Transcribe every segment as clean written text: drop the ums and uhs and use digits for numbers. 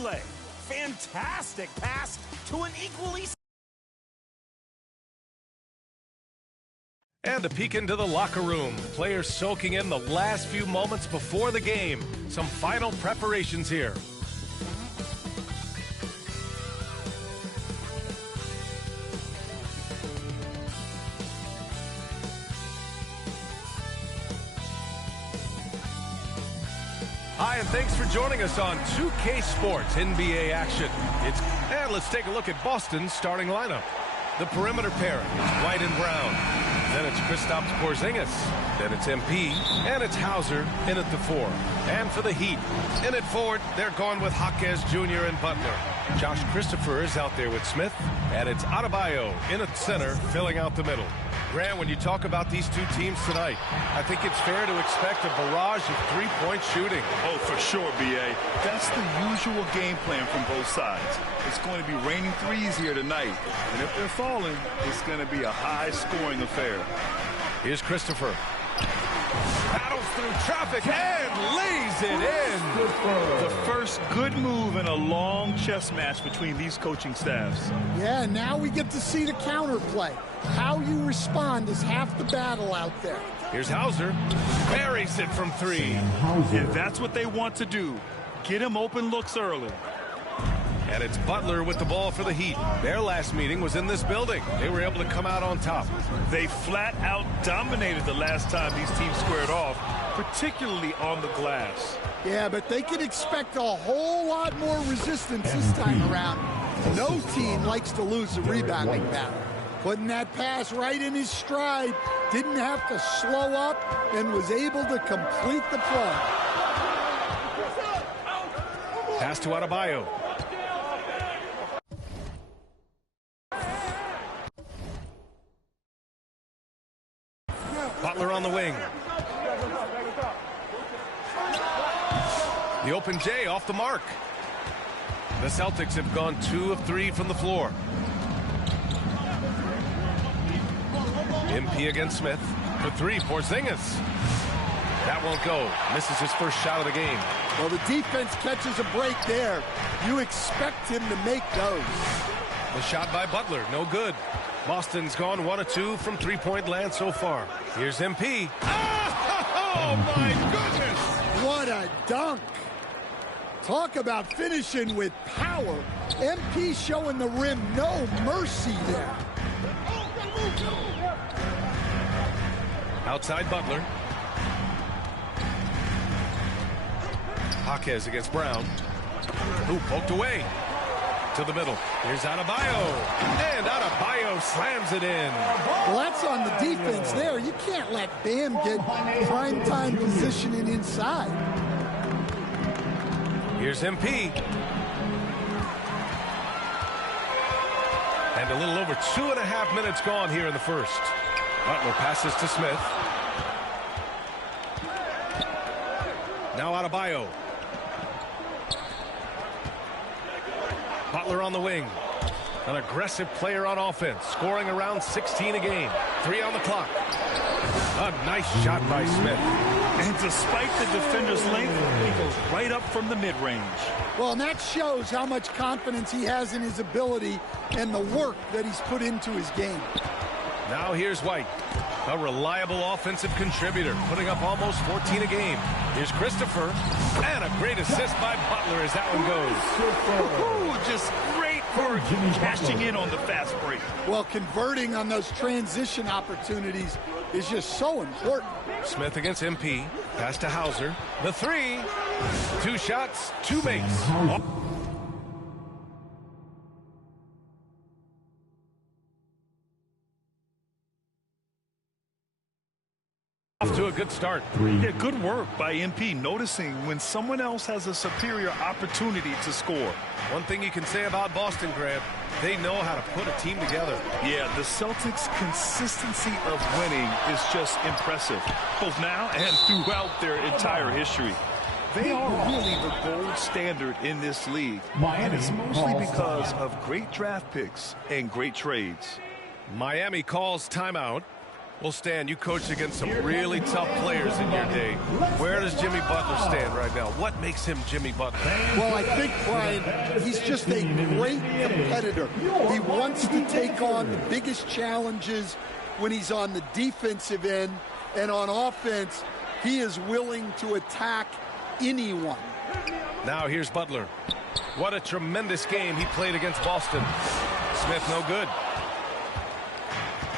relay. Fantastic pass to an equally... And a peek into the locker room. Players soaking in the last few moments before the game. Some final preparations here. Hi, and thanks for joining us on 2K Sports NBA action. And let's take a look at Boston's starting lineup. The perimeter pairing is White and Brown. Then it's Kristaps Porzingis. Then it's MP. And it's Hauser in at the 4. And for the Heat, in at forward, they're going with Jaquez Jr. and Butler. Josh Christopher is out there with Smith. And it's Adebayo in at center, filling out the middle. Grant, when you talk about these two teams tonight, I think it's fair to expect a barrage of three-point shooting. Oh, for sure, B.A. That's the usual game plan from both sides. It's going to be raining threes here tonight. And if they're falling, it's going to be a high-scoring affair. Here's Christopher. Battles through traffic and lays it in. The first good move in a long chess match between these coaching staffs. Yeah, now we get to see the counterplay. How you respond is half the battle out there. Here's Hauser. Buries it from 3. And that's what they want to do. Get him open looks early. And it's Butler with the ball for the Heat. Their last meeting was in this building. They were able to come out on top. They flat out dominated the last time these teams squared off, particularly on the glass. Yeah, but they can expect a whole lot more resistance this time around. No team likes to lose a rebounding battle. Putting that pass right in his stride, didn't have to slow up, and was able to complete the play. Pass to Adebayo. Butler on the wing. The open J off the mark. The Celtics have gone 2 of 3 from the floor. MP against Smith. For 3, Porzingis. That won't go. Misses his first shot of the game. Well, the defense catches a break there. You expect him to make those. The shot by Butler, no good. Boston's gone 1 of 2 from three-point land so far. Here's MP. Oh, my goodness! What a dunk! Talk about finishing with power. MP showing the rim no mercy there. Outside Butler. Jaquez against Brown. Who poked away. To the middle. Here's Adebayo. And Adebayo slams it in. Well, that's on the defense there. You can't let Bam get prime-time positioning inside. Here's MP. And a little over 2.5 minutes gone here in the first. Butler passes to Smith. Now Adebayo. Butler on the wing. An aggressive player on offense, scoring around 16 a game. 3 on the clock. A nice shot by Smith. And despite the defender's length, he goes right up from the mid-range. Well, and that shows how much confidence he has in his ability and the work that he's put into his game. Now here's White, a reliable offensive contributor, putting up almost 14 a game. Here's Christopher, and a great assist by Butler as that one goes. Ooh, just great for cashing in on the fast break. Well, converting on those transition opportunities is just so important. Smith against MP, pass to Hauser. The 3, 2 shots, 2 makes. Off to a good start. Yeah, good work by MP, noticing when someone else has a superior opportunity to score. One thing you can say about Boston, Grant, they know how to put a team together. Yeah, the Celtics' consistency of winning is just impressive, both now and throughout their entire history. They are really the gold standard in this league, and it's mostly because of great draft picks and great trades. Miami calls timeout. Well, Stan, you coached against some really tough players in your day. Where does Jimmy Butler stand right now? What makes him Jimmy Butler? Well, I think, Brian, he's just a great competitor. He wants to take on the biggest challenges when he's on the defensive end, and on offense, he is willing to attack anyone. Now here's Butler. What a tremendous game he played against Boston. Smith no good.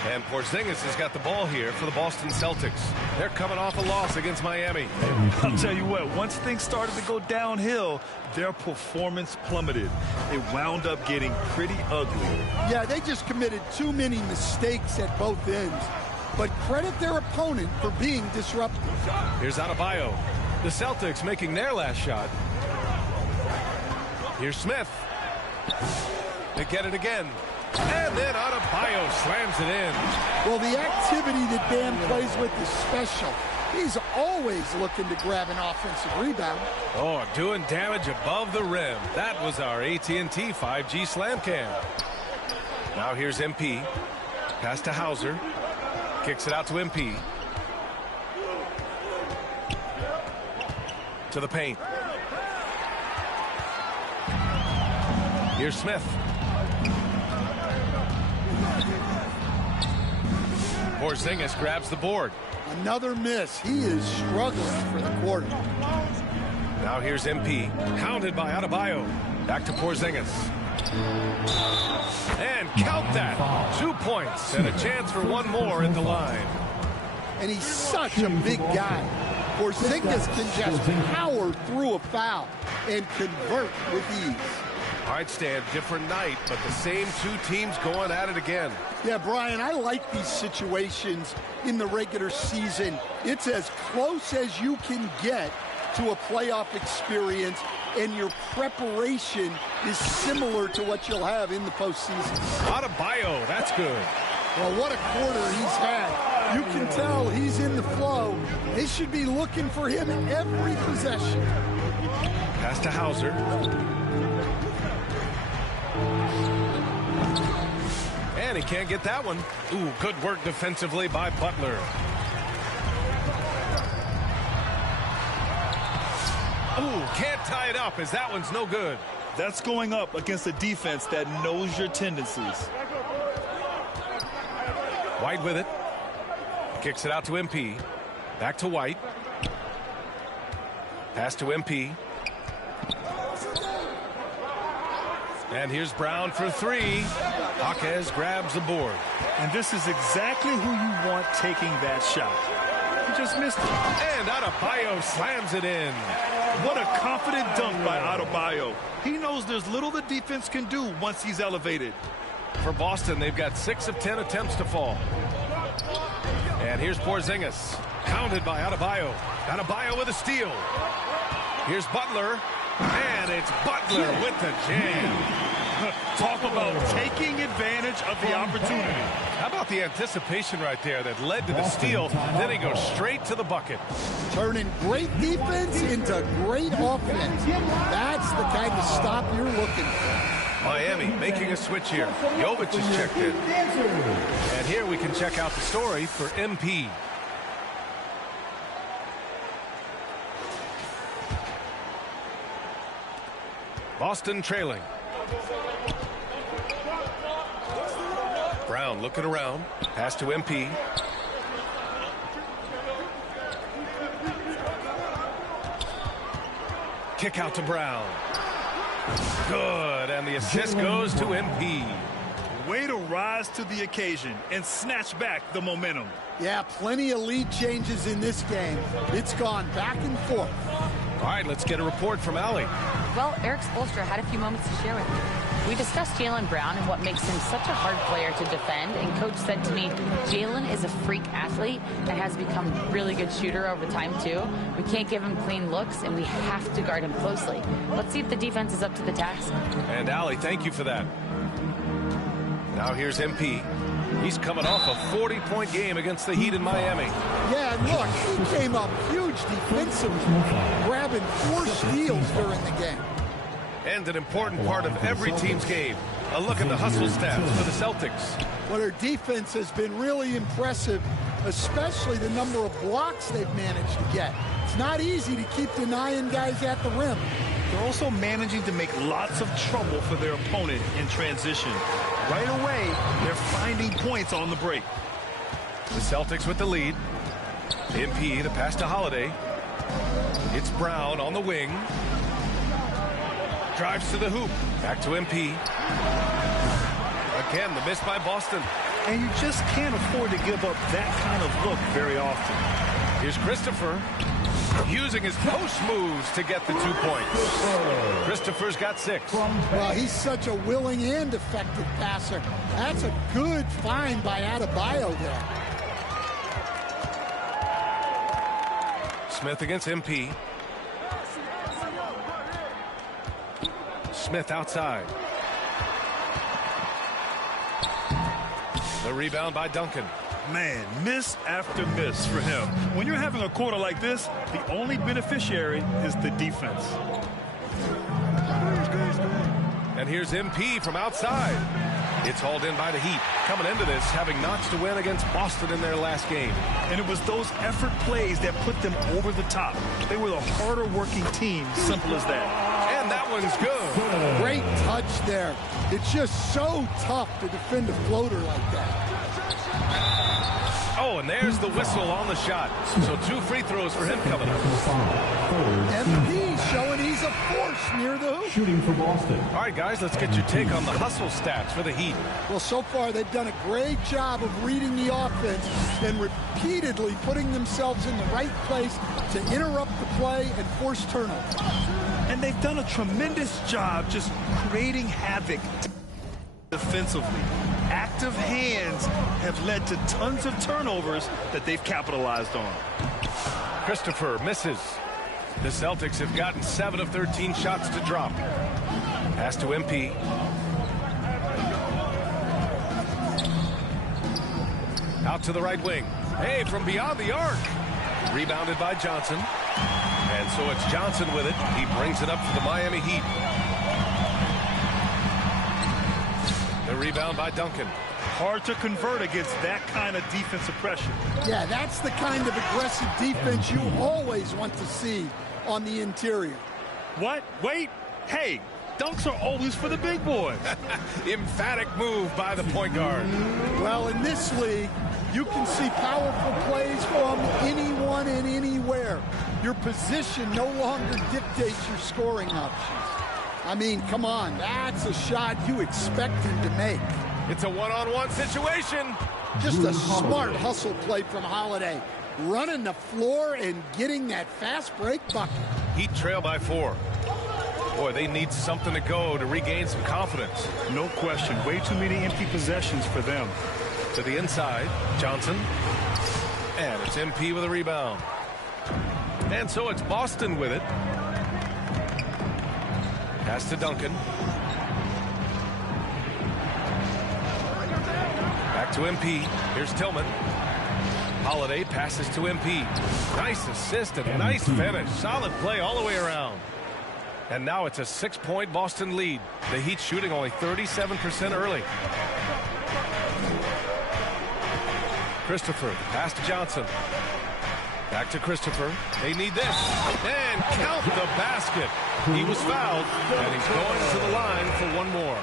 And Porzingis has got the ball here for the Boston Celtics. They're coming off a loss against Miami. I'll tell you what, once things started to go downhill, their performance plummeted. It wound up getting pretty ugly. Yeah, they just committed too many mistakes at both ends. But credit their opponent for being disruptive. Here's Adebayo. The Celtics making their last shot. Here's Smith. They get it again. And then Adebayo slams it in. Well, the activity that Bam plays with is special. He's always looking to grab an offensive rebound. Oh, doing damage above the rim. That was our AT&T 5G slam cam. Now here's MP. Pass to Hauser. Kicks it out to MP. To the paint. Here's Smith. Porzingis grabs the board. Another miss. He is struggling for the quarter. Now here's MP. Hounded by Adebayo. Back to Porzingis. And count that. 2 points and a chance for one more at the line. And he's such a big guy. Porzingis can just power through a foul and convert with ease. All right, Stan, different night, but the same two teams going at it again. Yeah, Brian, I like these situations in the regular season. It's as close as you can get to a playoff experience, and your preparation is similar to what you'll have in the postseason. Adebayo, that's good. Well, what a quarter he's had. You can tell he's in the flow. They should be looking for him in every possession. Pass to Hauser. And he can't get that one. Ooh, good work defensively by Butler. Ooh, can't tie it up as that one's no good. That's going up against a defense that knows your tendencies. White with it. Kicks it out to MP. Back to White. Pass to MP. And here's Brown for three. Jaquez grabs the board. And this is exactly who you want taking that shot. He just missed it. And Adebayo slams it in. What a confident dunk by Adebayo. He knows there's little the defense can do once he's elevated. For Boston, they've got 6 of 10 attempts to fall. And here's Porzingis. Pounded by Adebayo. Adebayo with a steal. Here's Butler. And it's Butler with the jam. Talk about taking advantage of the opportunity. How about the anticipation right there that led to the steal? Then he goes straight to the bucket. Turning great defense into great offense. That's the kind of stop you're looking for. Miami making a switch here. Jovic is checked in. And here we can check out the story for MP. Boston trailing. Brown looking around. Pass to MP. Kick out to Brown. Good, and the assist goes to MP. Way to rise to the occasion and snatch back the momentum. Yeah, plenty of lead changes in this game. It's gone back and forth. All right, let's get a report from Allie. Well, Eric Spoelstra had a few moments to share with me. We discussed Jaylen Brown and what makes him such a hard player to defend, and Coach said to me, Jaylen is a freak athlete and has become a really good shooter over time, too. We can't give him clean looks, and we have to guard him closely. Let's see if the defense is up to the task. And Allie, thank you for that. Now here's MP. He's coming off a 40-point game against the Heat in Miami. Yeah, and look, he came up huge defensively, grabbing 4 steals during the game. And an important part of every team's game. A look at the hustle stats for the Celtics. Well, their defense has been really impressive, especially the number of blocks they've managed to get. It's not easy to keep denying guys at the rim. They're also managing to make lots of trouble for their opponent in transition. Right away, they're finding points on the break. The Celtics with the lead. MP, the pass to Holiday. It's Brown on the wing. Drives to the hoop. Back to MP. Again, the miss by Boston. And you just can't afford to give up that kind of look very often. Here's Christopher. Using his post moves to get the 2 points. Christopher's got 6. Well, he's such a willing and effective passer. That's a good find by Adebayo there. Smith against MP. Smith outside. The rebound by Duncan. Man, miss after miss for him. When you're having a quarter like this, the only beneficiary is the defense. And here's MP from outside. It's hauled in by the Heat. Coming into this, having notched to win against Boston in their last game. And it was those effort plays that put them over the top. They were the harder working team, simple as that. And that one's good. Great touch there. It's just so tough to defend a floater like that. Oh, and there's the whistle on the shot. So 2 free throws for him coming up. MP showing he's a force near the hoop. Shooting for Boston. All right, guys, let's get your take on the hustle stats for the Heat. Well, so far they've done a great job of reading the offense and repeatedly putting themselves in the right place to interrupt the play and force turnovers. And they've done a tremendous job just creating havoc defensively. Active hands have led to tons of turnovers that they've capitalized on. Christopher misses. The Celtics have gotten 7 of 13 shots to drop. Pass to MP. Out to the right wing. Hey, from beyond the arc. Rebounded by Johnson. And so it's Johnson with it. He brings it up for the Miami Heat. The rebound by Duncan. Hard to convert against that kind of defensive pressure. Yeah, that's the kind of aggressive defense you always want to see on the interior. What? Wait. Hey, dunks are always for the big boys. Emphatic move by the point guard. Well, in this league, you can see powerful plays from anyone and anywhere. Your position no longer dictates your scoring options. I mean, come on, that's a shot you expect him to make. It's a one-on-one situation. Just a smart hustle play from Holiday. Running the floor and getting that fast break bucket. Heat trail by 4. Boy, they need something to go to regain some confidence. No question. Way too many empty possessions for them. To the inside, Johnson. And it's MP with a rebound. And so it's Boston with it. Pass to Duncan. Back to MP. Here's Tillman. Holiday passes to MP. Nice assist and nice finish. Solid play all the way around. And now it's a 6-point Boston lead. The Heat shooting only 37% early. Christopher, pass to Johnson. Back to Christopher. They need this. And count the basket. He was fouled, and he's going to the line for one more.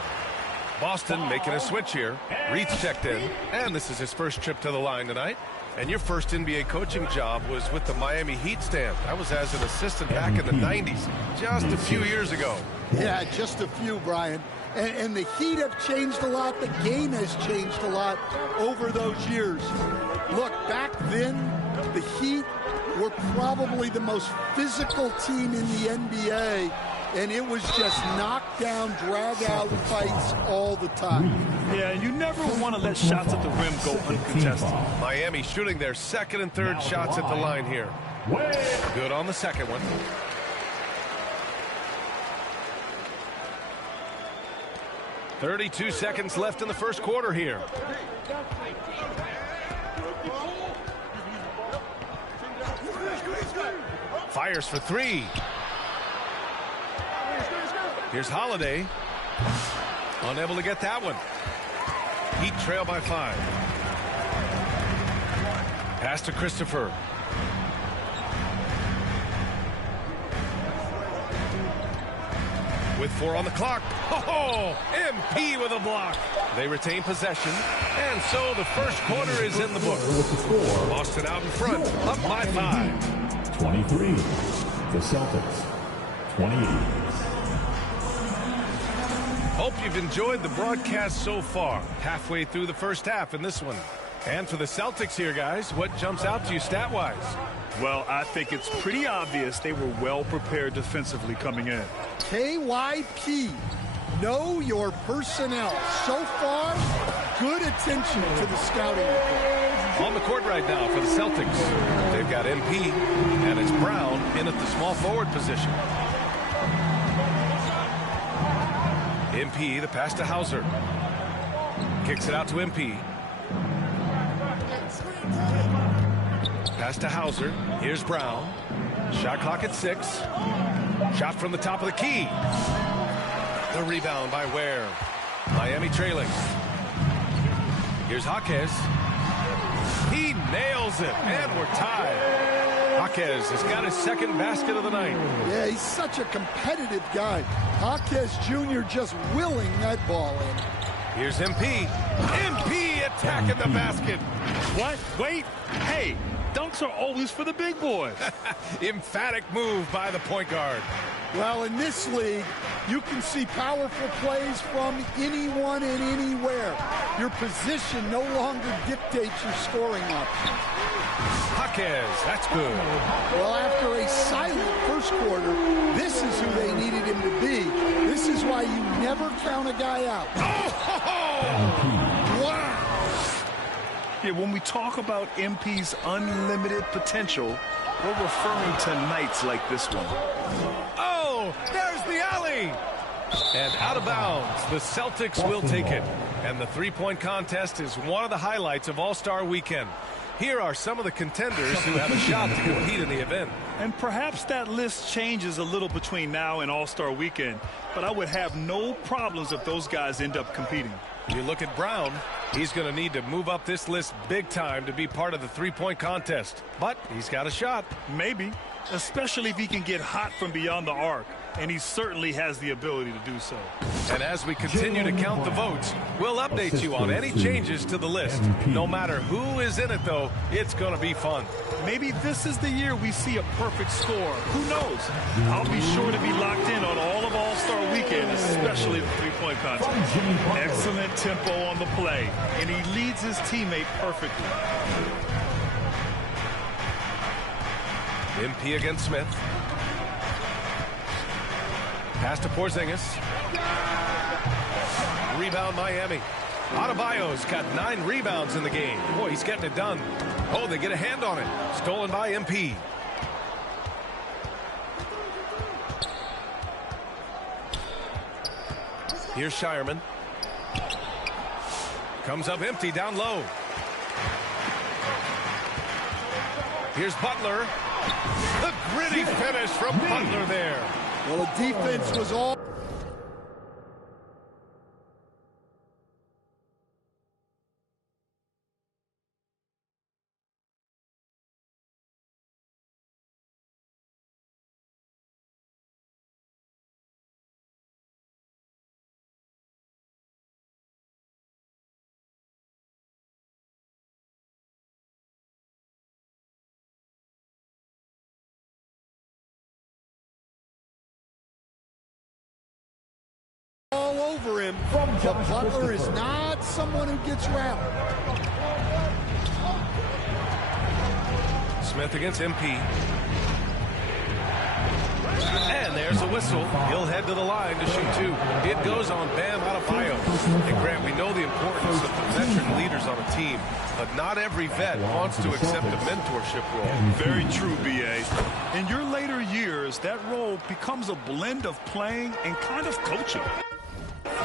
Boston making a switch here. Reed's checked in, and this is his first trip to the line tonight. And your first NBA coaching job was with the Miami Heat stand. That was as an assistant back in the 90s, just a few years ago. Yeah, just a few, Brian. And the Heat have changed a lot. The game has changed a lot over those years. Look, back then, the Heat were probably the most physical team in the NBA, and it was just knockdown, drag-out fights all the time. Yeah, you never want to let shots at the rim go uncontested. Miami shooting their second and third shots at the line here. Good on the second one. .32 seconds left in the first quarter here. Fires for 3. Here's Holiday. Unable to get that one. Heat trail by 5. Pass to Christopher. With 4 on the clock. Oh, MP with a block. They retain possession. And so the first quarter is in the books. Boston out in front, up by 5. 23. The Celtics. 28. Hope you've enjoyed the broadcast so far. Halfway through the first half in this one. And for the Celtics here, guys, what jumps out to you stat-wise? Well, I think it's pretty obvious they were well prepared defensively coming in. KYP, know your personnel. So far, good attention to the scouting report. On the court right now for the Celtics. They've got MP, and it's Brown in at the small forward position. MP, the pass to Hauser. Kicks it out to MP. Pass to Hauser. Here's Brown. Shot clock at 6. Shot from the top of the key. The rebound by Ware. Miami trailing. Here's Jaquez. He nails it, and we're tied. Jaquez has got his second basket of the night. Yeah, he's such a competitive guy. Jaquez Jr. just willing that ball in. Here's MP. MP attacking the basket. What? Wait. Hey, dunks are always for the big boys. Emphatic move by the point guard. Well, in this league, you can see powerful plays from anyone and anywhere. Your position no longer dictates your scoring options. Jaquez, that's good. Well, after a silent first quarter, this is who they needed him to be. This is why you never count a guy out. Oh! Wow! Yeah, when we talk about MP's unlimited potential, we're referring to nights like this one. Oh, there's the alley. And out of bounds, the Celtics will take it. And the three-point contest is one of the highlights of All-Star Weekend. Here are some of the contenders who have a shot to compete in the event. And perhaps that list changes a little between now and All-Star Weekend, but I would have no problems if those guys end up competing. You look at Brown, he's going to need to move up this list big time to be part of the three-point contest. But he's got a shot. Maybe, especially if he can get hot from beyond the arc, and he certainly has the ability to do so. And as we continue to count the votes, we'll update you on any changes to the list. No matter who is in it, though, it's going to be fun. Maybe this is the year we see a perfect score. Who knows? I'll be sure to be locked in on all of All-Star Weekend, especially the three-point contest. Excellent tempo on the play, and he leads his teammate perfectly. MP against Smith. Pass to Porzingis. Rebound Miami. Adebayo's got 9 rebounds in the game. Boy, he's getting it done. Oh, they get a hand on it. Stolen by MP. Here's Shireman. Comes up empty down low. Here's Butler. The gritty finish from Butler there. Well, the defense was all... over him, but Butler is not someone who gets rattled. Smith against MP. And there's a whistle. He'll head to the line to shoot 2. It goes on Bam Adebayo. And Grant, we know the importance of the veteran leaders on a team, but not every vet wants to accept a mentorship role. Very true, B.A. In your later years, that role becomes a blend of playing and kind of coaching.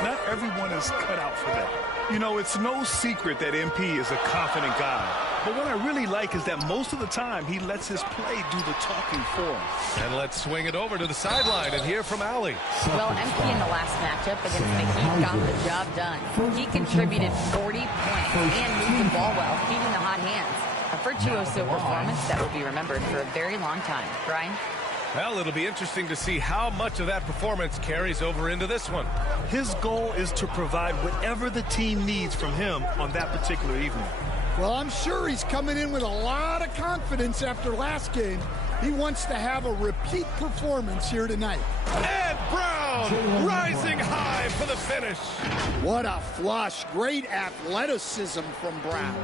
Not everyone is cut out for that. You know, it's no secret that MP is a confident guy. But what I really like is that most of the time he lets his play do the talking for him. And let's swing it over to the sideline and hear from Allie. Well, MP in the last matchup against the Heat got the job done. He contributed 40 points and moved the ball well, feeding the hot hands. A virtuoso performance that will be remembered for a very long time. Brian? Well, it'll be interesting to see how much of that performance carries over into this one. His goal is to provide whatever the team needs from him on that particular evening. Well, I'm sure he's coming in with a lot of confidence after last game. He wants to have a repeat performance here tonight. And Brown rising high for the finish. What a flush. Great athleticism from Brown.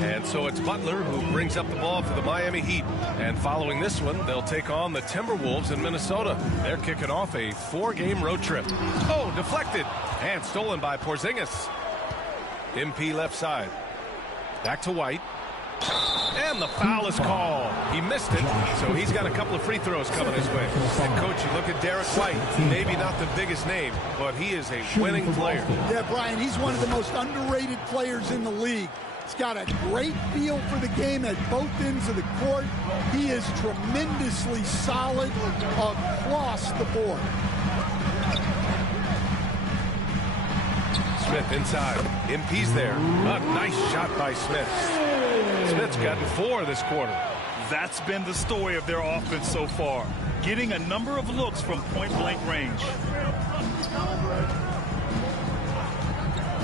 And so it's Butler who brings up the ball for the Miami Heat. And following this one, they'll take on the Timberwolves in Minnesota. They're kicking off a 4-game road trip. Oh, deflected. And stolen by Porzingis. MP left side. Back to White. And the foul is called. He missed it, so he's got a couple of free throws coming his way. And, Coach, you look at Derek White. Maybe not the biggest name, but he is a winning player. Yeah, Brian, he's one of the most underrated players in the league. He's got a great feel for the game at both ends of the court. He is tremendously solid across the board. Smith inside. MP's there. A nice shot by Smith. Smith's gotten 4 this quarter. That's been the story of their offense so far, getting a number of looks from point-blank range.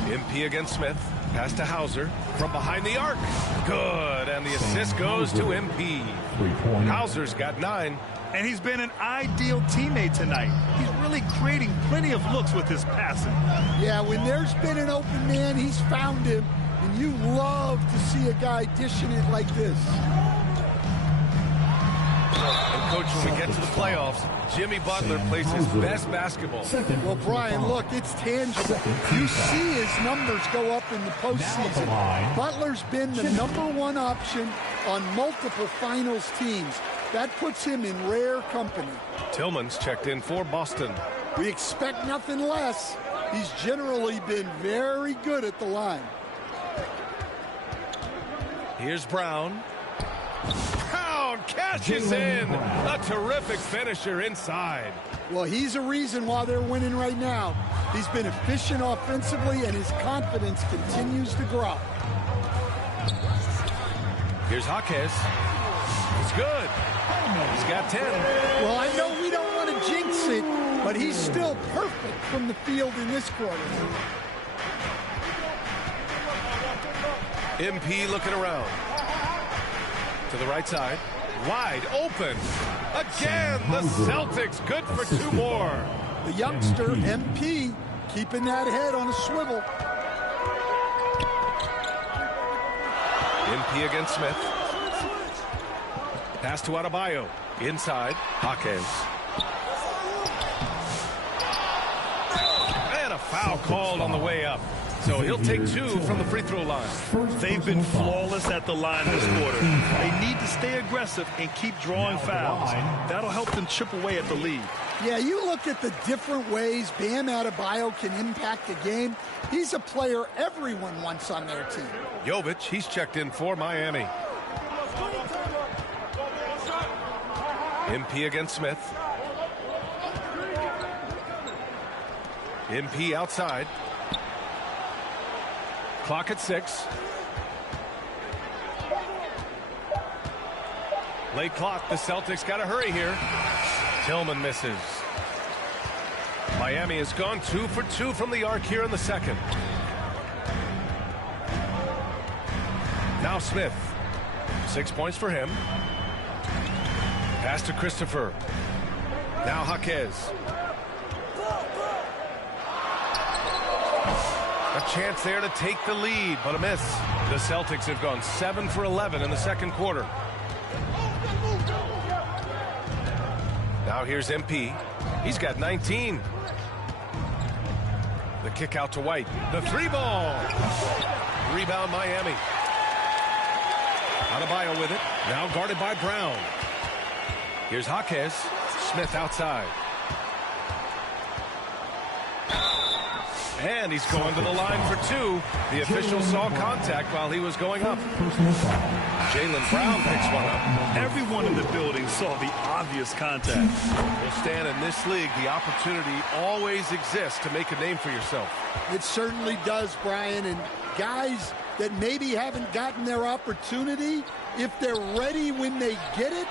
MP against Smith. Pass to Hauser from behind the arc. Good, and the assist goes to MP. Hauser's got 9. And he's been an ideal teammate tonight. He's really creating plenty of looks with his passing. Yeah, when there's been an open man, he's found him. And you love to see a guy dishing it like this. And, Coach, when we get to the playoffs, Jimmy Butler plays his best basketball. Well, Brian, look, it's tangible. You see his numbers go up in the postseason. Butler's been the #1 option on multiple finals teams. That puts him in rare company. Tillman's checked in for Boston. We expect nothing less. He's generally been very good at the line. Here's Brown. Brown catches in. A terrific finisher inside. Well, he's a reason why they're winning right now. He's been efficient offensively, and his confidence continues to grow. Here's Jaquez. He's good. He's got 10. Well, I know we don't want to jinx it, but he's still perfect from the field in this quarter. MP looking around. To the right side. Wide open. Again, the Celtics good for 2 more. The youngster, MP, keeping that head on a swivel. MP against Smith. Pass to Adebayo. Inside. Jaquez. And a foul called on the way up. So he'll take 2 from the free throw line. They've been flawless at the line this quarter. They need to stay aggressive and keep drawing fouls. That'll help them chip away at the lead. Yeah, you look at the different ways Bam Adebayo can impact the game. He's a player everyone wants on their team. Jovic, he's checked in for Miami. MP against Smith. MP outside. Clock at 6. Late clock. The Celtics got to hurry here. Tillman misses. Miami has gone 2 for 2 from the arc here in the second. Now Smith. 6 points for him. Pass to Christopher. Now Jaquez. A chance there to take the lead, but a miss. The Celtics have gone 7 for 11 in the second quarter. Now here's MP. He's got 19. The kick out to White. The 3-ball. Rebound Miami. Adebayo with it. Now guarded by Brown. Here's Jaquez. Smith outside. And he's going to the line for two. The official saw contact while he was going up. Jaylen Brown picks one up. Everyone in the building saw the obvious contact. Well, Stan, in this league, the opportunity always exists to make a name for yourself. It certainly does, Brian. And guys that maybe haven't gotten their opportunity, if they're ready when they get it,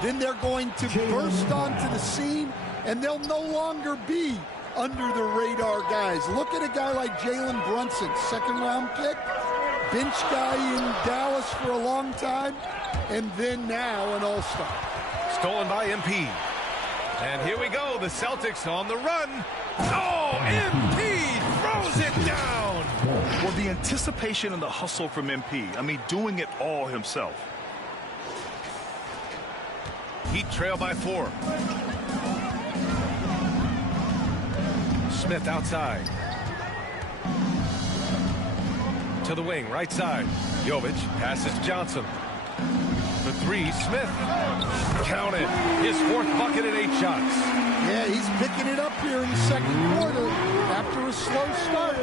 then they're going to burst onto the scene, and they'll no longer be under the radar guys. Look at a guy like Jalen Brunson, second-round pick, bench guy in Dallas for a long time, and then now an all-star. Stolen by MP. And here we go, the Celtics on the run. Oh, MP throws it down. Well, the anticipation and the hustle from MP, I mean, doing it all himself. Heat trail by 4. Smith outside. To the wing, right side. Jovic passes Johnson. For 3, Smith. Count it. His 4th bucket in 8 shots. Yeah, he's picking it up here in the second quarter after a slow start.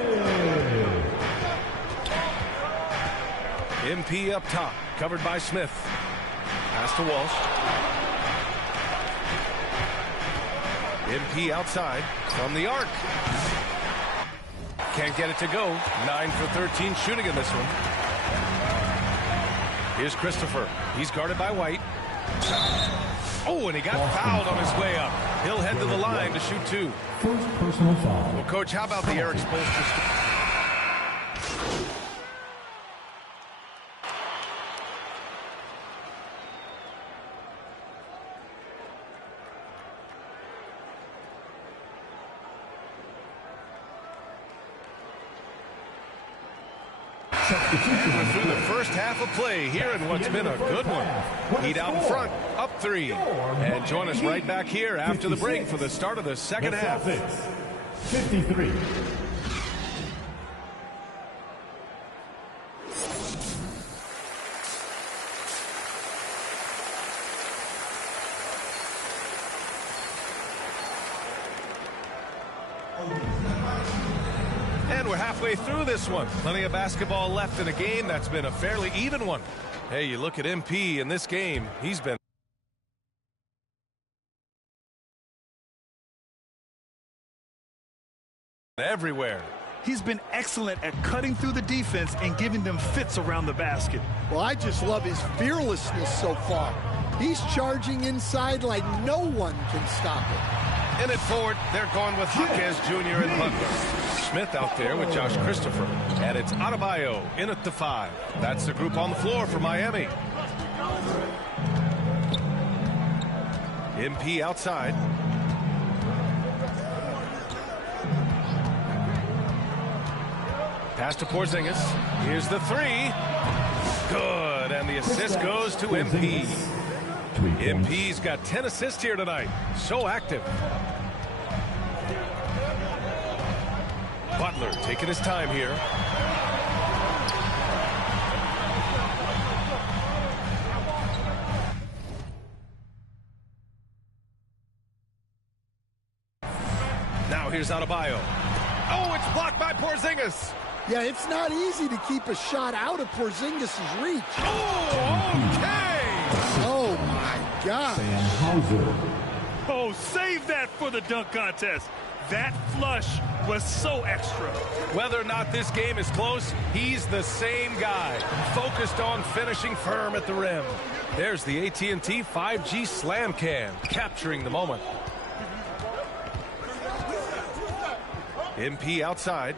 MP up top, covered by Smith. Pass to Walsh. MP outside from the arc. Can't get it to go. 9 for 13 shooting in this one. Here's Christopher. He's guarded by White. Oh, and he got fouled on his way up. He'll head to the line to shoot 2. First personal foul. Well, Coach, how about the Eric Spoelstra? And we're through the first half of play here in what's been a good one. Heat out in front, up 3. And join us right back here after the break for the start of the second half. 53. And we're halfway through this one. Plenty of basketball left in a game that's been a fairly even one. Hey, you look at MP in this game, he's been everywhere. He's been excellent at cutting through the defense and giving them fits around the basket. Well, I just love his fearlessness so far. He's charging inside like no one can stop him. In it forward, they're going with Jaquez Jr. and Butler. Smith out there with Josh Christopher. And it's Adebayo in at the 5. That's the group on the floor for Miami. MP outside. Pass to Porzingis. Here's the 3. Good. And the assist goes to MP. MP's got 10 assists here tonight. So active. Butler taking his time here. Now here's Adebayo. Oh, it's blocked by Porzingis. Yeah, it's not easy to keep a shot out of Porzingis' reach. Oh, okay. Oh, my God. Oh, save that for the dunk contest. That flush was so extra. Whether or not this game is close, he's the same guy, focused on finishing firm at the rim. There's the AT&T 5G Slam Cam, capturing the moment. MP outside.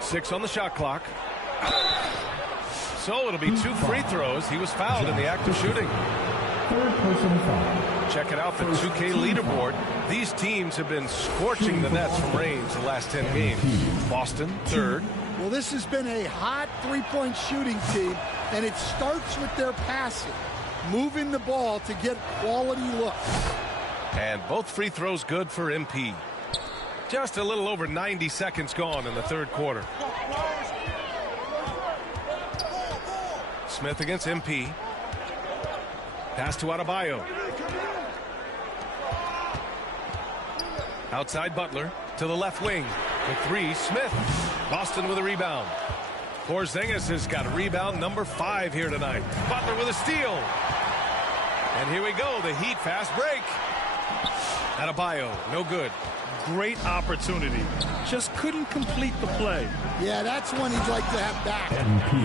Six on the shot clock. So it'll be 2 free throws. He was fouled in the act of shooting. Third personal foul. Check it out, the 2K leaderboard. These teams have been scorching the nets from range the last 10 games. Boston, 3rd. Well, this has been a hot three-point shooting team, and it starts with their passing, moving the ball to get quality looks. And both free throws good for MP. Just a little over 90 seconds gone in the 3rd quarter. Smith against MP. Pass to Adebayo. Outside Butler to the left wing. The three, Smith. Boston with a rebound. Porzingis has got rebound number 5 here tonight. Butler with a steal. And here we go, the Heat fast break. Adebayo, no good. Great opportunity. Just couldn't complete the play. Yeah, that's one he'd like to have back.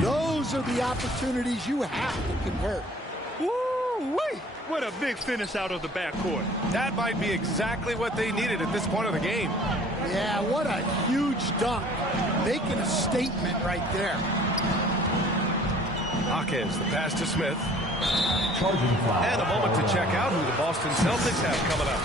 Those are the opportunities you have to convert. Woo-wee! What a big finish out of the backcourt. That might be exactly what they needed at this point of the game. Yeah, what a huge dunk. Making a statement right there. Hawkins, the pass to Smith. Charging foul. And a moment to check out who the Boston Celtics have coming up.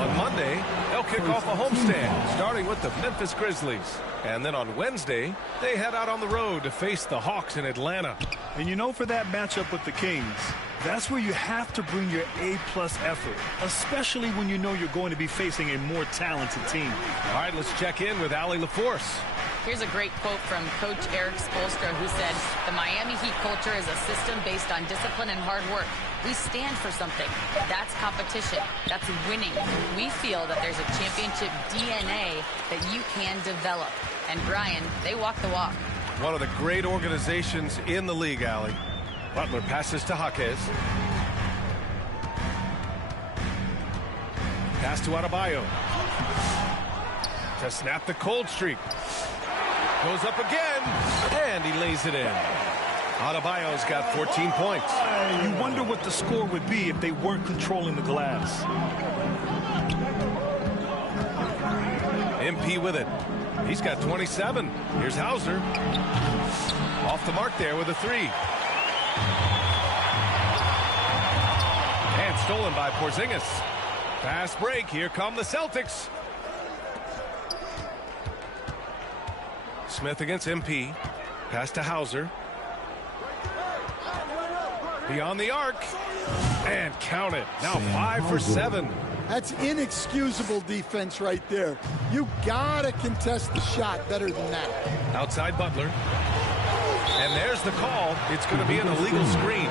On Monday, they'll kick off a homestand, starting with the Memphis Grizzlies. And then on Wednesday, they head out on the road to face the Hawks in Atlanta. And you know, for that matchup with the Kings, that's where you have to bring your A-plus effort, especially when you know you're going to be facing a more talented team. All right, let's check in with Allie LaForce. Here's a great quote from Coach Eric Spoelstra, who said, "The Miami Heat culture is a system based on discipline and hard work. We stand for something. That's competition. That's winning. We feel that there's a championship DNA that you can develop." And Brian, they walk the walk. One of the great organizations in the league, Allie. Butler passes to Hawkins. Pass to Adebayo. To snap the cold streak. Goes up again, and he lays it in. Adebayo's got 14 points. You wonder what the score would be if they weren't controlling the glass. MP with it. He's got 27. Here's Hauser. Off the mark there with a 3. And stolen by Porzingis. Fast break. Here come the Celtics. Smith against MP. Pass to Hauser. Beyond the arc. And count it. Now 5 for 7. That's inexcusable defense right there. You gotta contest the shot better than that. Outside Butler. And there's the call. It's going to be an illegal screen.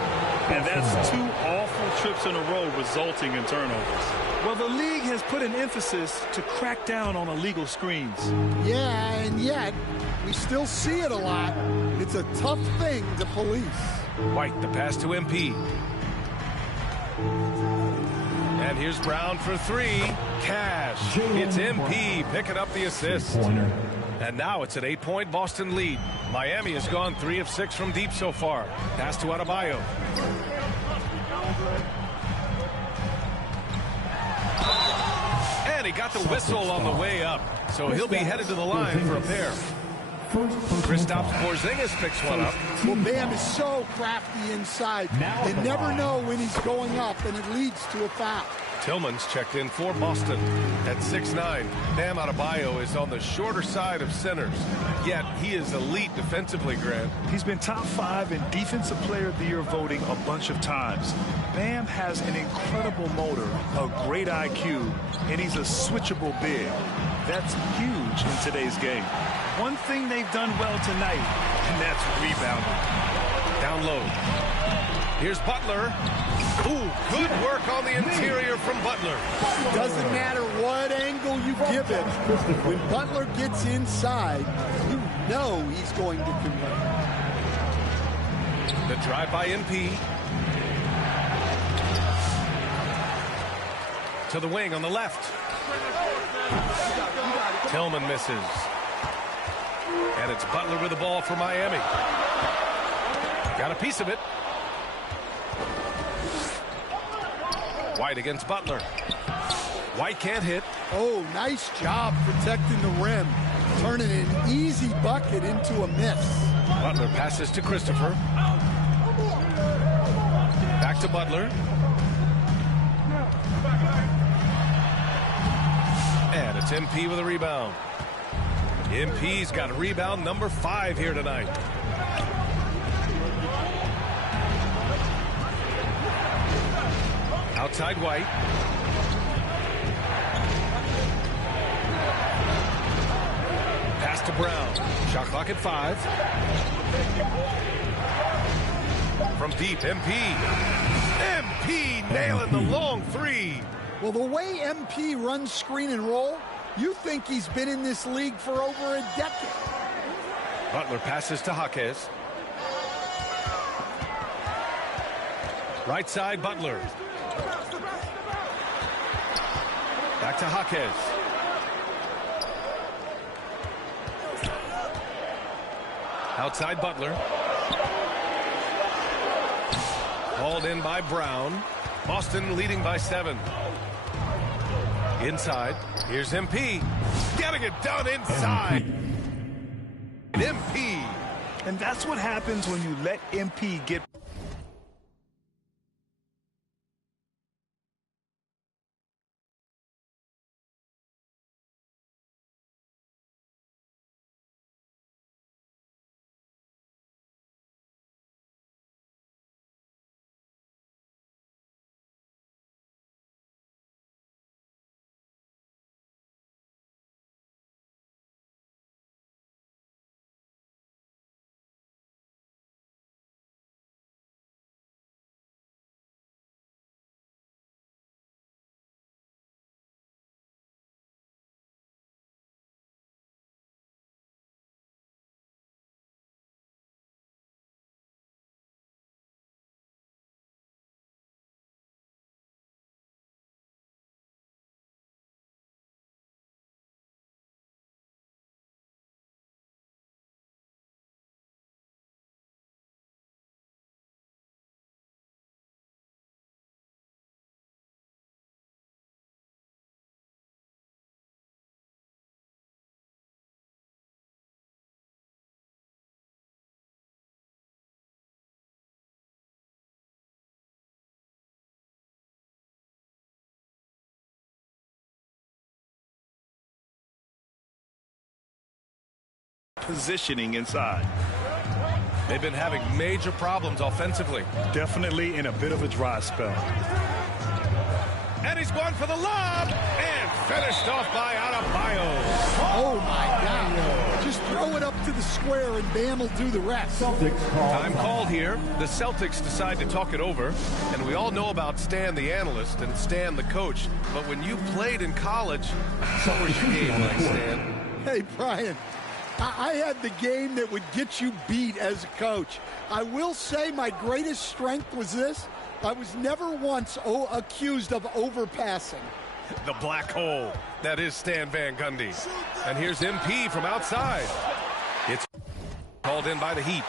And that's 2 awful trips in a row resulting in turnovers. Well, the league has put an emphasis to crack down on illegal screens. Yeah, and yet, we still see it a lot. It's a tough thing to police. White, the pass to MP. And here's Brown for 3. Cash. It's MP picking up the assist. And now it's an 8-point Boston lead. Miami has gone 3 of 6 from deep so far. Pass to Adebayo. And he got the whistle on the way up. So he'll be headed to the line for a pair. Kristaps Porzingis picks one up. Well, Bam is so crafty inside. You never know when he's going up, and it leads to a foul. Tillman's checked in for Boston at 6'9". Bam Adebayo is on the shorter side of centers, yet he is elite defensively, Grant. He's been top 5 in Defensive Player of the Year voting a bunch of times. Bam has an incredible motor, a great IQ, and he's a switchable big. That's huge in today's game. One thing they've done well tonight, and that's rebounding. Down low. Here's Butler. Ooh, good work on the interior from Butler. Doesn't matter what angle you give it. When Butler gets inside, you know he's going to convert. The drive by MP. To the wing on the left. Tillman misses. And it's Butler with the ball for Miami. Got a piece of it. White against Butler. White can't hit. Oh, nice job protecting the rim. Turning an easy bucket into a miss. Butler passes to Christopher. Back to Butler. And it's MP with a rebound. MP's got rebound number 5 here tonight. Outside White. Pass to Brown. Shot clock at 5. From deep, MP. MP nailing the long 3. Well, the way MP runs screen and roll, you think he's been in this league for over a decade. Butler passes to Jaquez. Right side, Butler. Back to Jaquez. Outside Butler. Hauled in by Brown. Boston leading by 7. Inside. Here's MP. Getting it done inside. MP. And that's what happens when you let MP get... positioning inside. They've been having major problems offensively. Definitely in a bit of a dry spell. And he's going for the lob and finished off by Adebayo. Oh, my God. Just throw it up to the square and Bam will do the rest. Time called here. The Celtics decide to talk it over. And we all know about Stan the analyst and Stan the coach. But when you played in college, what was your game like, Stan? Hey, Brian. I had the game that would get you beat as a coach. I will say my greatest strength was this. I was never once accused of overpassing. The black hole. That is Stan Van Gundy. And here's MP from outside. It's called in by the Heat.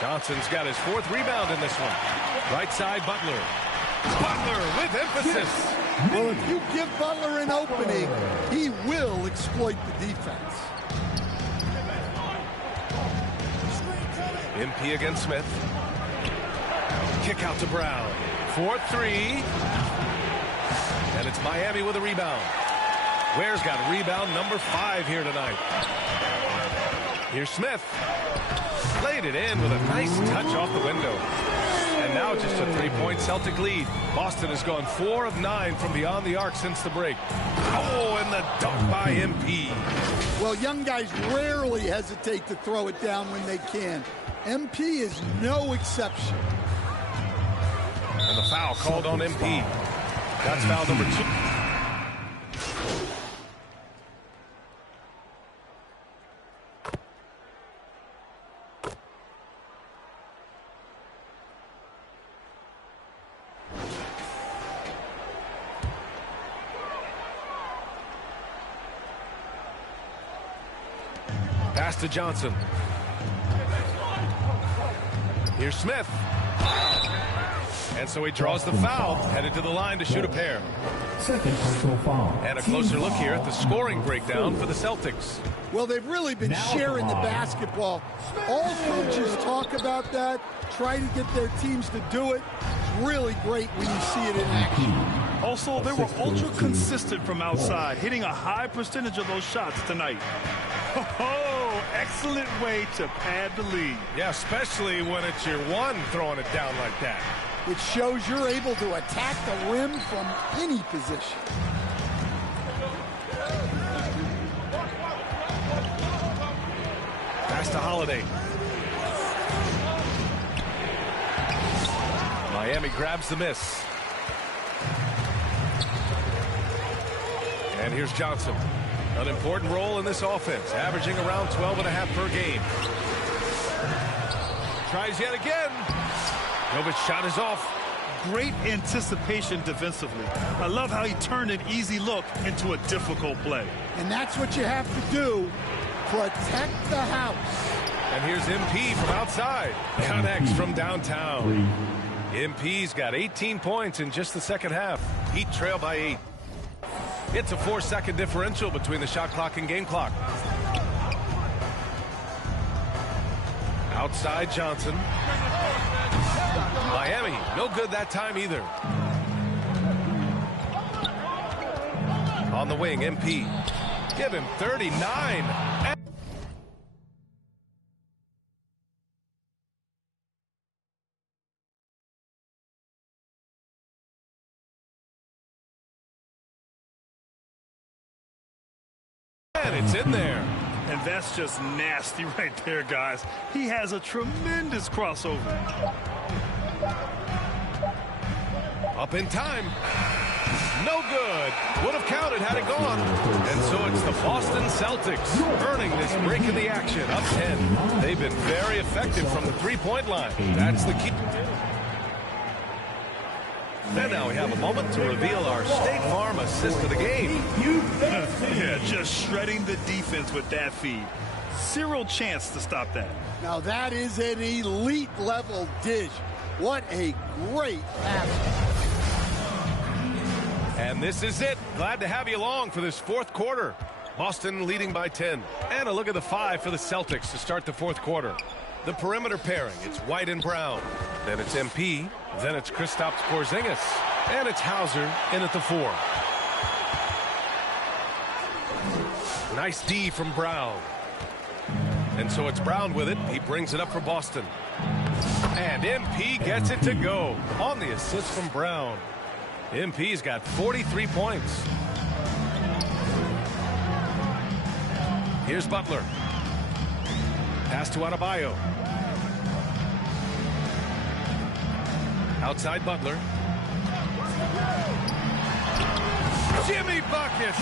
Johnson's got his 4th rebound in this one. Right side, Butler. Butler with emphasis. Well, if you give Butler an opening, he will exploit the defense. MP against Smith. Kick out to Brown. 4-3. And it's Miami with a rebound. Ware's got rebound number 5 here tonight. Here's Smith. Played it in with a nice touch off the window. And now just a 3-point Celtic lead. Boston has gone 4 of 9 from beyond the arc since the break. Oh, and the dunk by MP. Well, young guys rarely hesitate to throw it down when they can. MP is no exception. And the foul called on MP. That's foul number 2. Pass to Johnson. Here's Smith. And so he draws the foul, headed to the line to shoot a pair. Second personal foul. And a closer look here at the scoring breakdown for the Celtics. Well, they've really been sharing the basketball. All coaches talk about that, try to get their teams to do it. It's really great when you see it in action. Also, they were ultra consistent from outside, hitting a high percentage of those shots tonight. Oh, excellent way to pad the lead. Yeah, especially when it's your one throwing it down like that. It shows you're able to attack the rim from any position. Pass to Holiday. Miami grabs the miss. And here's Johnson. An important role in this offense, averaging around 12.5 per game. Tries yet again. Novic's shot is off. Great anticipation defensively. I love how he turned an easy look into a difficult play. And that's what you have to do. Protect the house. And here's MP from outside. Connects from downtown. MP's got 18 points in just the second half. Heat trail by 8. It's a 4-second differential between the shot clock and game clock. Outside Johnson. Miami, no good that time either. On the wing, MP. Give him 39. And it's in there. And that's just nasty right there, guys. He has a tremendous crossover. Up in time. No good. Would have counted had it gone. And so it's the Boston Celtics earning this break in the action. Up 10. They've been very effective from the three-point line. That's the key. And now we have a moment to reveal our State Farm assist of the game. Yeah, just shredding the defense with that feed. Zero chance to stop that. Now that is an elite level dish. What a great action. And this is it. Glad to have you along for this fourth quarter. Boston leading by 10. And a look at the 5 for the Celtics to start the fourth quarter. The perimeter pairing, it's White and Brown. Then it's MP. Then it's Kristaps Porzingis. And it's Hauser in at the 4. Nice D from Brown. And so it's Brown with it. He brings it up for Boston. And MP gets it to go on the assist from Brown. MP's got 43 points. Here's Butler. Pass to Adebayo. Outside Butler. Jimmy bucket.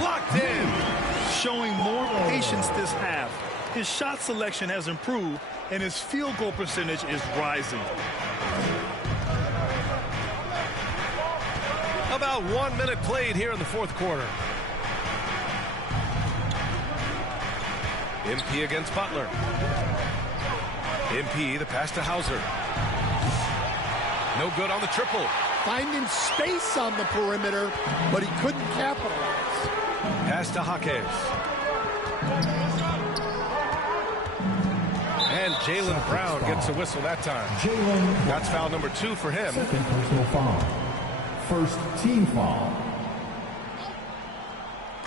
Locked in. Showing more patience this half. His shot selection has improved, and his field goal percentage is rising. About 1 minute played here in the fourth quarter. MP against Butler. MP, the pass to Hauser. No good on the triple. Finding space on the perimeter, but he couldn't capitalize. Pass to Jaquez. And Jaylen Brown gets a whistle that time. That's foul number 2 for him. Second personal foul. First team foul.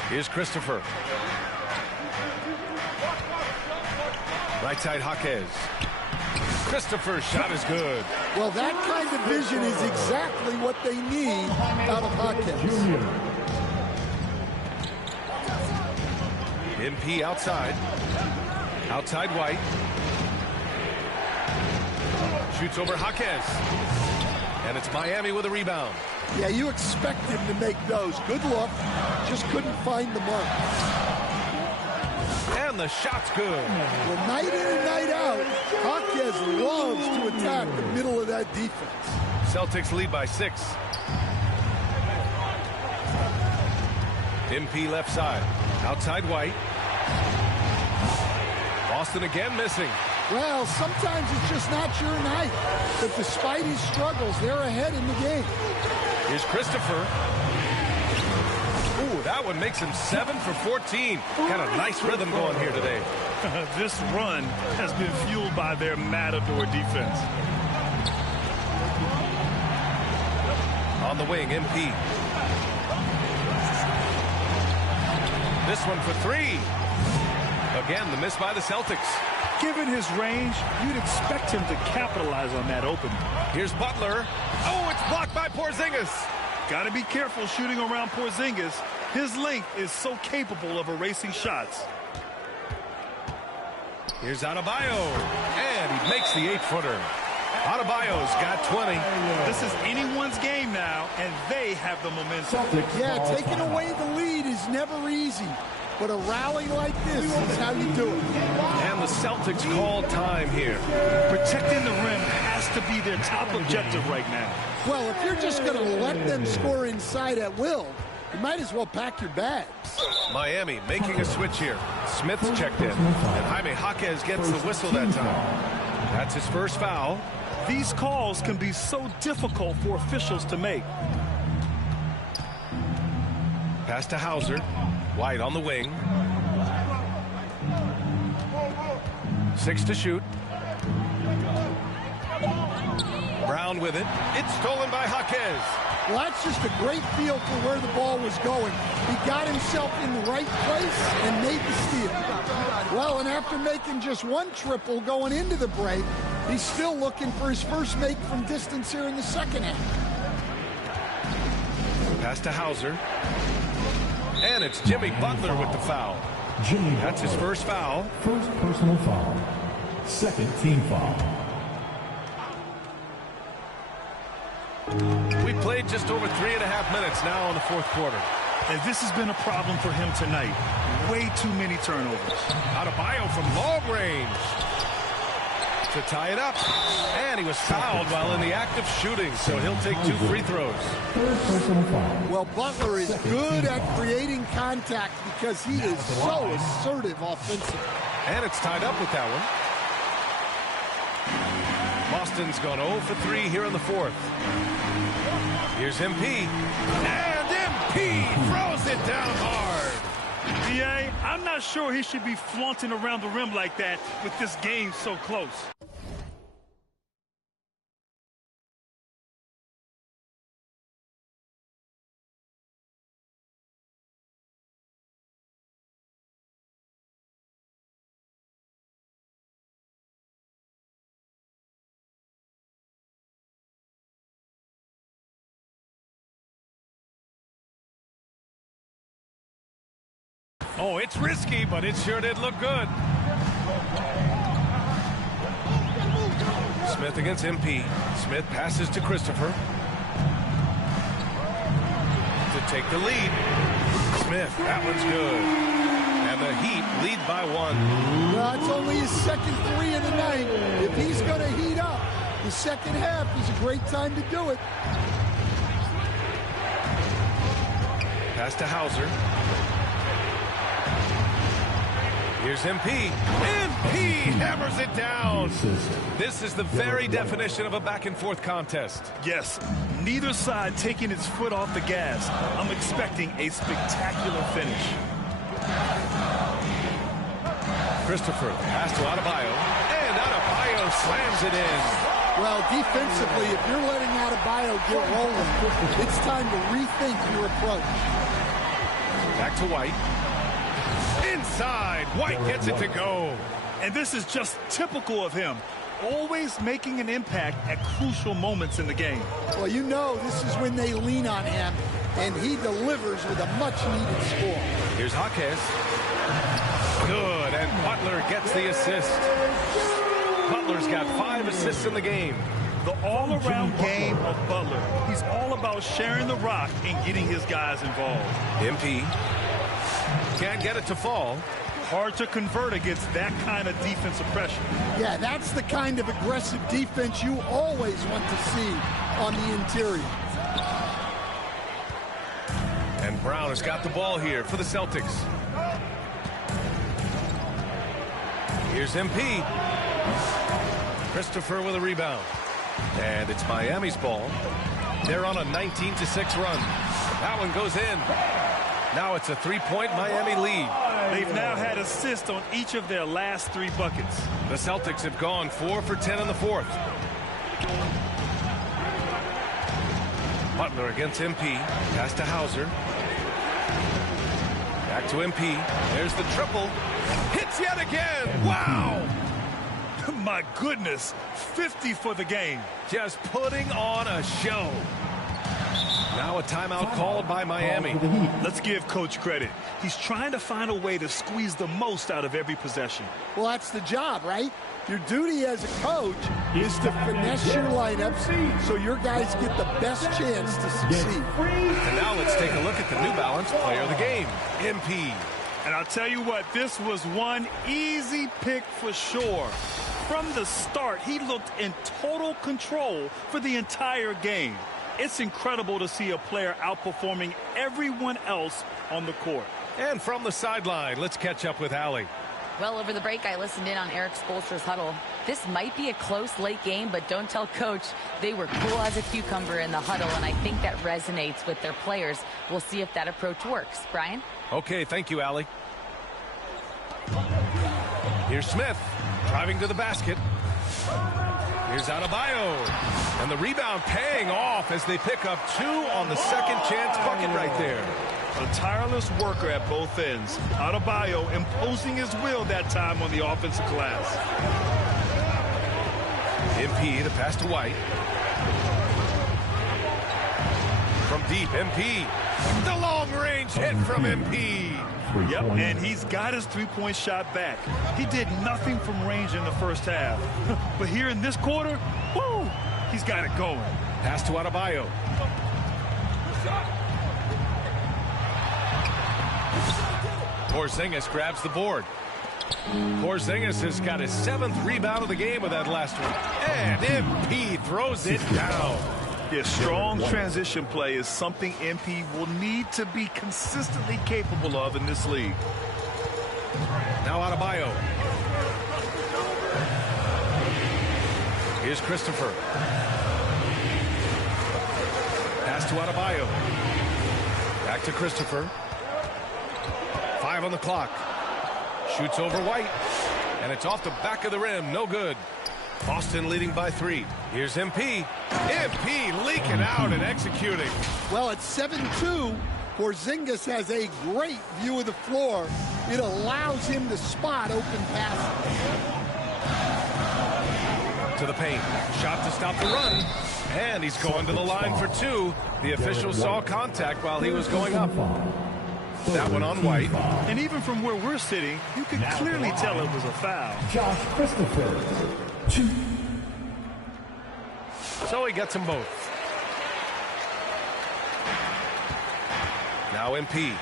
Here's Christopher. Right side Jaquez. Christopher's shot is good. Well, that kind of vision is exactly what they need out of Jaquez. MP outside. Outside White. Shoots over Jaquez. And it's Miami with a rebound. Yeah, you expect him to make those. Good look. Just couldn't find the mark. And the shot's good. Well, night in and night out, Jaquez loves to attack the middle of that defense. Celtics lead by 6. MP left side. Outside White. Boston again missing. Well, sometimes it's just not your night. But despite his struggles, they're ahead in the game. Here's Christopher. Ooh, that one makes him 7 for 14. Got a nice rhythm going here today. This run has been fueled by their matador defense. On the wing, MP. This one for 3. Again, the miss by the Celtics. Given his range, you'd expect him to capitalize on that opening. Here's Butler. Oh, it's blocked by Porzingis. Got to be careful shooting around Porzingis. His length is so capable of erasing shots. Here's Adebayo. And he makes the 8-footer. Adebayo's got 20. This is anyone's game now, and they have the momentum. Yeah, taking away the lead is never easy. But a rally like this is how you do it. And the Celtics call time here. Protecting the rim has to be their top objective right now. Well, if you're just going to let them score inside at will, you might as well pack your bags. Miami making a switch here. Smith's checked in. And Jaime Jaquez gets the whistle that time. That's his first foul. These calls can be so difficult for officials to make. Pass to Hauser. White on the wing. 6 to shoot. Brown with it. It's stolen by Jaquez. Well, that's just a great feel for where the ball was going. He got himself in the right place and made the steal. Well, and after making just one triple going into the break, he's still looking for his first make from distance here in the second half. Pass to Hauser. And it's Jimmy Butler with the foul. That's his first foul. First personal foul. Second team foul. We played just over 3.5 minutes now in the fourth quarter. And this has been a problem for him tonight. Way too many turnovers. Adebayo from long range to tie it up. And he was fouled while in the act of shooting, so he'll take 2 free throws. Third personal foul. Well, Butler is good at creating contact because he is so assertive offensively. And it's tied up with that one. Boston's gone 0 for 3 here in the fourth. Here's MP. And MP throws it down hard. DA, I'm not sure he should be flaunting around the rim like that with this game so close. Oh, it's risky, but it sure did look good. Smith against MP. Smith passes to Christopher to take the lead. Smith, that one's good. And the Heat lead by 1. Well, it's only his second 3 of the night. If he's going to heat up, the second half is a great time to do it. Pass to Hauser. Here's MP. MP hammers it down. This is the very definition of a back-and-forth contest. Yes, neither side taking its foot off the gas. I'm expecting a spectacular finish. Christopher, pass to Adebayo. And Adebayo slams it in. Well, defensively, if you're letting Adebayo get rolling, it's time to rethink your approach. Back to White. Inside, White gets it to go. And this is just typical of him. Always making an impact at crucial moments in the game. Well, you know this is when they lean on him, and he delivers with a much-needed score. Here's Jaquez. Good, and Butler gets the assist. Butler's got 5 assists in the game. The all-around game of Butler. He's all about sharing the rock and getting his guys involved. MP can't get it to fall. Hard to convert against that kind of defensive pressure. Yeah, that's the kind of aggressive defense you always want to see on the interior. And Brown has got the ball here for the Celtics. Here's MP. Christopher with a rebound. And it's Miami's ball. They're on a 19-6 run. That one goes in. Now it's a 3-point Miami lead. They've now had assists on each of their last 3 buckets. The Celtics have gone 4 for 10 in the fourth. Butler against MP. Pass to Hauser. Back to MP. There's the triple. Hits yet again. Wow. My goodness. 50 for the game. Just putting on a show. Now a timeout called by Miami. Let's give Coach credit. He's trying to find a way to squeeze the most out of every possession. Well, that's the job, right? Your duty as a coach is to finesse your lineups so your guys get the best chance to succeed. And now let's take a look at the New Balance player of the game, MP. And I'll tell you what, this was one easy pick for sure. From the start, he looked in total control for the entire game. It's incredible to see a player outperforming everyone else on the court. And from the sideline, let's catch up with Allie. Well, over the break, I listened in on Eric Spoelstra's huddle. This might be a close late game, but don't tell Coach. They were cool as a cucumber in the huddle, and I think that resonates with their players. We'll see if that approach works. Brian? Okay, thank you, Allie. Here's Smith, driving to the basket. Here's Adebayo. And the rebound paying off as they pick up 2 on the second chance bucket right there. A tireless worker at both ends. Adebayo imposing his will that time on the offensive glass. MP, the pass to White. From deep, MP. The long-range hit from MP. Yep, and he's got his three-point shot back. He did nothing from range in the first half. But here in this quarter, woo, he's got it going. Pass to Adebayo. Porzingis grabs the board. Porzingis has got his 7th rebound of the game with that last one. And MP throws it down. Yeah, strong transition play is something MP will need to be consistently capable of in this league. Now Adebayo. Here's Christopher. Pass to Adebayo. Back to Christopher. 5 on the clock. Shoots over White. And it's off the back of the rim. No good. Boston leading by 3. Here's MP. MP leaking out and executing. Well, at 7-2, Porzingis has a great view of the floor. It allows him to spot open passes. To the paint. Shot to stop the run. And he's going to the line for 2. The official saw contact while he was going up. That one on White. And even from where we're sitting, you can clearly tell it was a foul. Josh Christopher, 2. So he gets them both. Now MP.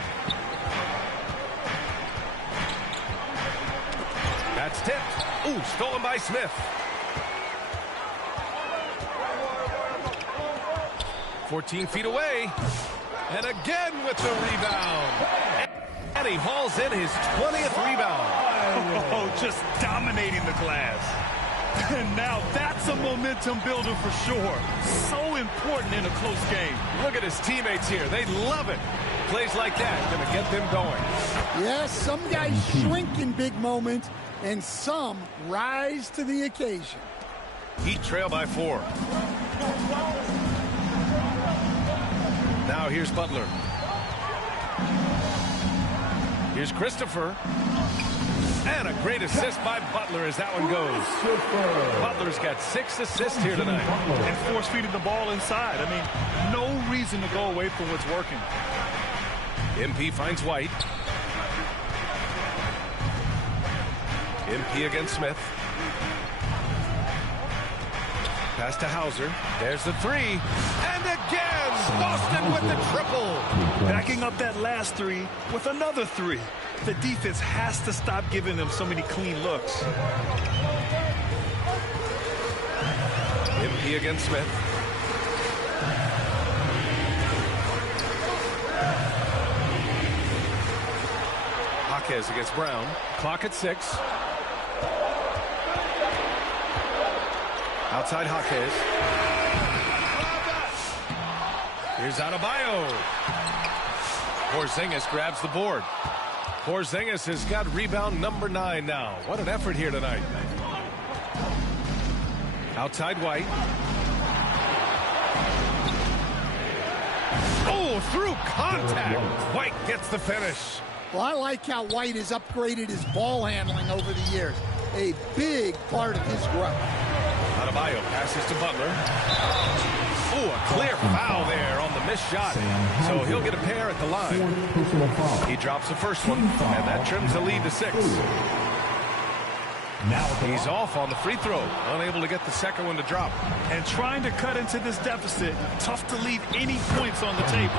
That's tipped. Ooh, stolen by Smith. 14 feet away. And again with the rebound. And he hauls in his 20th rebound. Oh, just dominating the glass. And now that's a momentum builder for sure. So important in a close game. Look at his teammates here. They love it. Plays like that going to get them going. Yes, some guys shrink in big moments, and some rise to the occasion. Heat trail by 4. Now here's Butler. Here's Christopher. And a great assist by Butler as that one goes. Butler's got 6 assists here tonight. And force-feeding the ball inside. I mean, no reason to go away from what's working. MP finds White. MP against Smith. Pass to Hauser. There's the 3. And again, Boston with the triple. Backing up that last 3 with another 3. The defense has to stop giving them so many clean looks. MP against Smith. Jaquez against Brown. Clock at 6. Outside Jaquez. Here's Adebayo. Porzingis grabs the board. Porzingis has got rebound number 9 now. What an effort here tonight. Outside White. Oh, through contact. White gets the finish. Well, I like how White has upgraded his ball handling over the years. A big part of his growth. Adebayo passes to Butler. Oh, a clear foul there on the Missed shot. So he'll get a pair at the line. He drops the first one, and that trims the lead to 6. Now he's off on the free throw, unable to get the second one to drop. And trying to cut into this deficit, tough to leave any points on the table.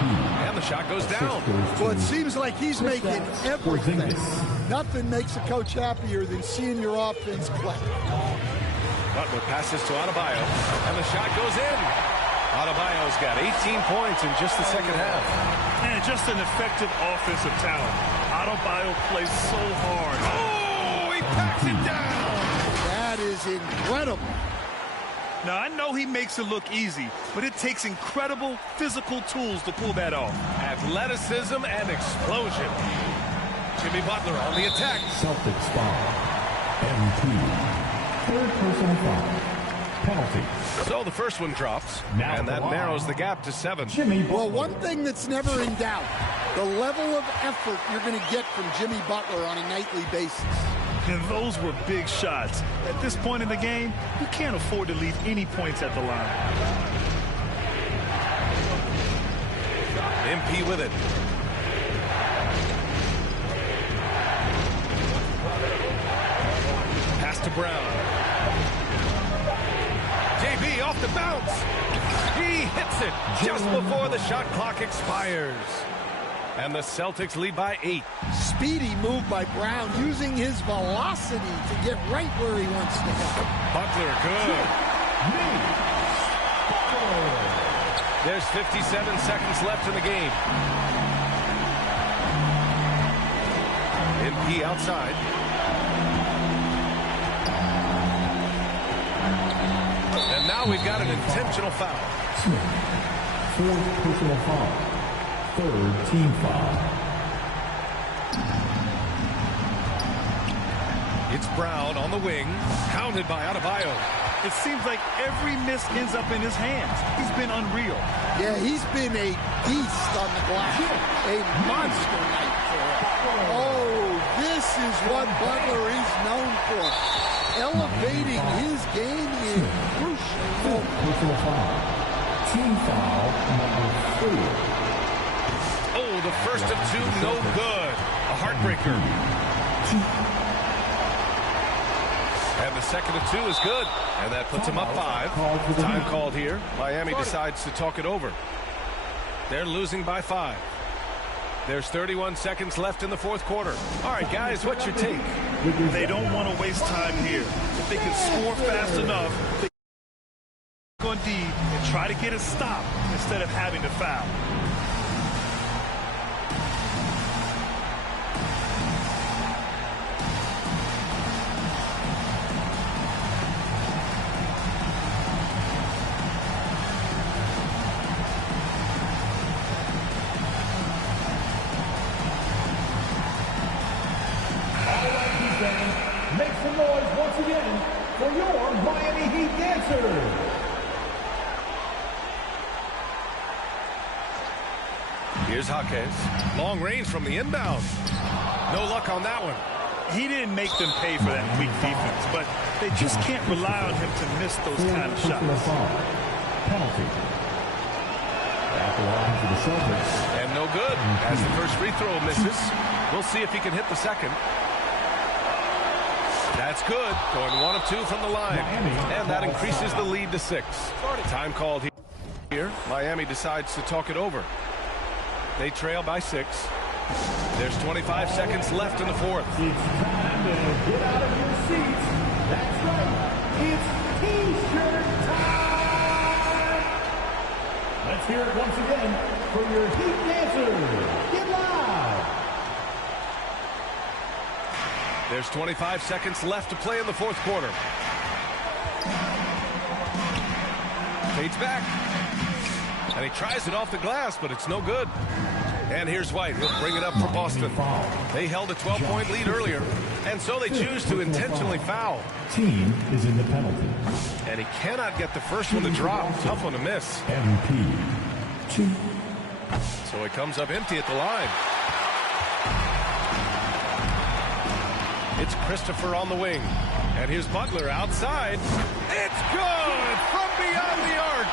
And the shot goes down. Well, it seems like he's making everything. Nothing makes a coach happier than seeing your offense play. Butler passes to Adebayo, and the shot goes in. Adebayo's got 18 points in just the second half. And just an effective offensive talent. Adebayo plays so hard. Oh, he packs it down. That is incredible. Now, I know he makes it look easy, but it takes incredible physical tools to pull that off. Athleticism and explosion. Jimmy Butler on the attack. Celtics foul. MVP. Third personal foul. Penalty. So the first one drops, and that narrows the gap to 7. Well, one thing that's never in doubt, the level of effort you're going to get from Jimmy Butler on a nightly basis. And those were big shots. At this point in the game, you can't afford to leave any points at the line. MP with it. Pass to Brown. JB off the bounce. He hits it just before the shot clock expires. And the Celtics lead by 8. Speedy move by Brown, using his velocity to get right where he wants to go. Butler, good. There's 57 seconds left in the game. MP outside. And now we've got an intentional foul. Fourth personal foul. Third team foul. It's Brown on the wing, counted by Adebayo. It seems like every miss ends up in his hands. He's been unreal. Yeah, he's been a beast on the glass. A monster night for him. Oh, this is what Butler is known for. Elevating his game is crucial. Personal foul. Team foul number 4. Oh, the first of 2, no good. A heartbreaker. And the second of 2 is good. And that puts him up 5. Time called here. Miami decides to talk it over. They're losing by 5. There's 31 seconds left in the fourth quarter. All right, guys, what's your take? They don't want to waste time here. If they can score fast enough, they can go on D and try to get a stop instead of having to foul. Make some noise once again for your Miami Heat dancers. Here's Jaquez. Long range from the inbound. No luck on that one. He didn't make them pay for that weak defense, but they just can't rely on him to miss those kind of shots. Penalty. Back along for the Celtics. And no good as the first free throw misses. We'll see if he can hit the second. That's good. Going 1 of 2 from the line. And that increases the lead to 6. Time called here. Miami decides to talk it over. They trail by 6. There's 25 seconds left in the fourth. It's time to get out of your seats. That's right. It's T-shirt time. Let's hear it once again for your Heat dancers. Get loud. There's 25 seconds left to play in the fourth quarter. Fades back. And he tries it off the glass, but it's no good. And here's White. He'll bring it up for Boston. They held a 12-point lead earlier, and so they choose to intentionally foul. Team is in the penalty. And he cannot get the first one to drop. Tough one to miss. MVP. 2. So he comes up empty at the line. It's Christopher on the wing. And here's Butler outside. It's good from beyond the arc.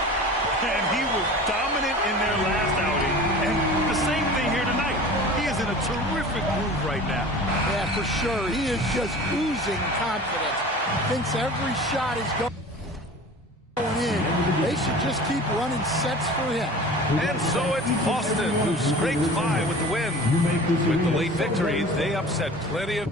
And he was dominant in their last outing. And the same thing here tonight. He is in a terrific groove right now. Yeah, for sure. He is just oozing confidence. Thinks every shot is going in. They should just keep running sets for him. And so it's Boston who scraped by with the win. With the late victory, they upset plenty of